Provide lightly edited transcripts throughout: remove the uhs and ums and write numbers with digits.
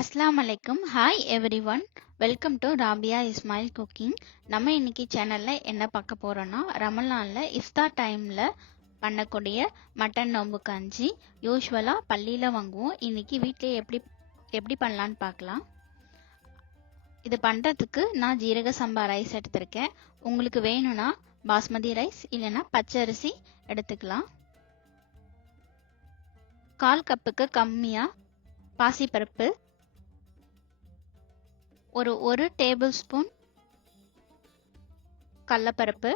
அஸ்ஸலாமு அலைக்கும். Hi everyone, welcome to Rabia Ismail cooking. நம்ம இன்னைக்கு சேனல்ல என்ன பார்க்க போறோம்னா, ரமலான்ல இஃப்தார் டைம்ல பண்ணக்கூடிய மட்டன் நோம்பு கஞ்சி. யூஸ்வலா பள்ளியில வாங்குவோம். இன்னைக்கு வீட்டிலே எப்படி பண்ணலான்னு பார்க்கலாம். இது பண்றதுக்கு நான் ஜீரக சம்பா ரைஸ் எடுத்திருக்கேன். உங்களுக்கு வேணும்னா பாஸ்மதி ரைஸ் இல்லைன்னா பச்சரிசி எடுத்துக்கலாம். 1/4 கப்புக்கு கம்மியா பாசிப்பருப்பு, ஒரு டேபிள் ஸ்பூன் கடலைப்பருப்பு.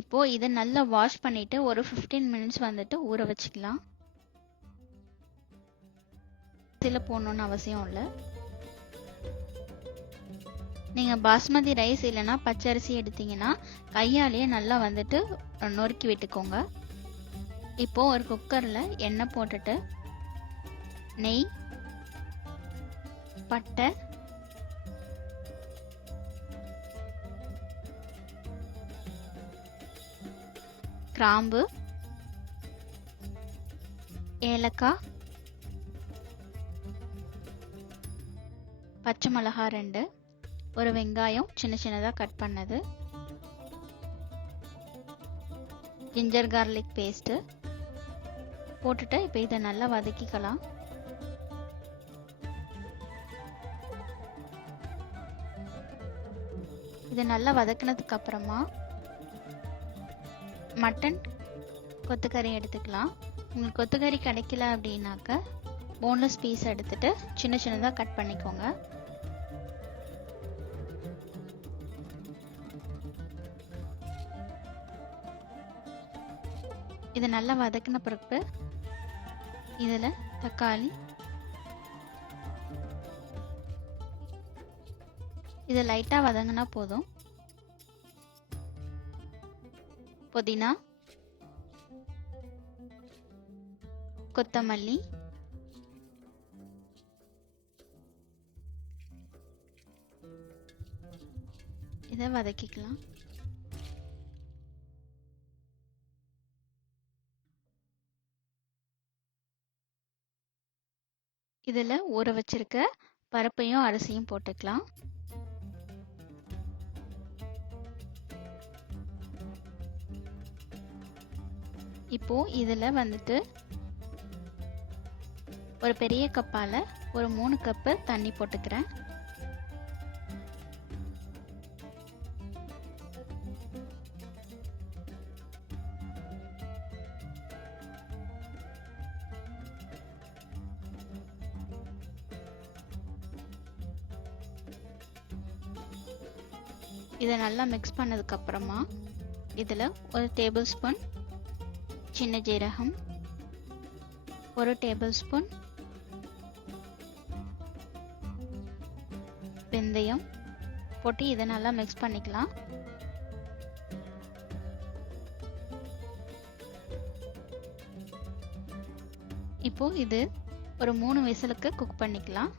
இப்போ இதை நல்லா வாஷ் பண்ணிட்டு ஒரு 15 மினிட்ஸ் வந்துட்டு ஊற வச்சுக்கலாம். சில போடணும்னு அவசியம் இல்லை. நீங்க பாஸ்மதி ரைஸ் இல்லைன்னா பச்சரிசி எடுத்தீங்கன்னா கையாலேயே நல்லா வந்துட்டு நொறுக்கி விட்டுக்கோங்க. இப்போ ஒரு குக்கர்ல எண்ணெய் போட்டுட்டு நெய், பட்டை, கிராம்பு, ஏலக்காய், பச்சை மிளகாய் 2, ஒரு வெங்காயம் சின்னதா கட் பண்ணது, ஜிஞ்சர் கார்லிக் பேஸ்ட் போட்டுட்டு இப்போ இதை நல்லா வதக்கிக்கலாம். இதை நல்லா வதக்கினதுக்கு அப்புறமா மட்டன் கொத்துக்கறி எடுத்துக்கலாம். உங்களுக்கு கொத்துக்கறி கிடைக்கல அப்படின்னாக்க போன்லெஸ் பீஸ் எடுத்துட்டு சின்னதா கட் பண்ணிக்கோங்க. இதை நல்லா வதக்கின பிறகு இதில் தக்காளி, இதை லைட்டாக வதங்கினா போதும். புதினா, கொத்தமல்லி, இதை வதக்கிக்கலாம். இதில் ஊற வச்சிருக்க பருப்பையும் அரிசியும் போட்டுக்கலாம். இப்போ இதில் வந்துட்டு ஒரு பெரிய கப்பால் ஒரு 3 கப்பு தண்ணி போட்டுக்கிறேன். இதை நல்லா மிக்ஸ் பண்ணதுக்கு அப்புறமா இதில் ஒரு டேபிள் ஸ்பூன் சின்ன ஜீரகம், ஒரு டேபிள் ஸ்பூன் வெந்தயம் போட்டு இதை நல்லா மிக்ஸ் பண்ணிக்கலாம். இப்போ இது ஒரு 3 விசிலுக்கு குக் பண்ணிக்கலாம்.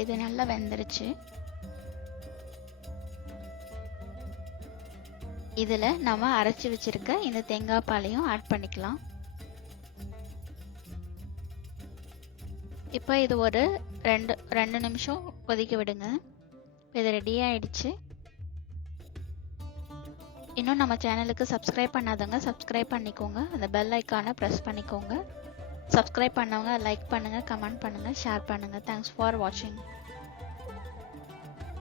இது நல்லா வெந்துருச்சு. இதில் நம்ம அரைச்சி வச்சிருக்க இந்த தேங்காய் பாலையும் ஆட் பண்ணிக்கலாம். இப்போ இது ஒரு 2 நிமிஷம் கொதிக்க விடுங்க. இது ரெடி ஆயிடுச்சு. இன்னும் நம்ம சேனலுக்கு சப்ஸ்கிரைப் பண்ணாதவங்க சப்ஸ்கிரைப் பண்ணிக்கோங்க. அந்த பெல் ஐக்கானை ப்ரெஸ் பண்ணிக்கோங்க. சப்ஸ்கிரைப் பண்ணவங்க லைக் பண்ணுங்க, கமெண்ட் பண்ணுங்க, ஷேர் பண்ணுங்க. தேங்க்ஸ் ஃபார் வாட்சிங்.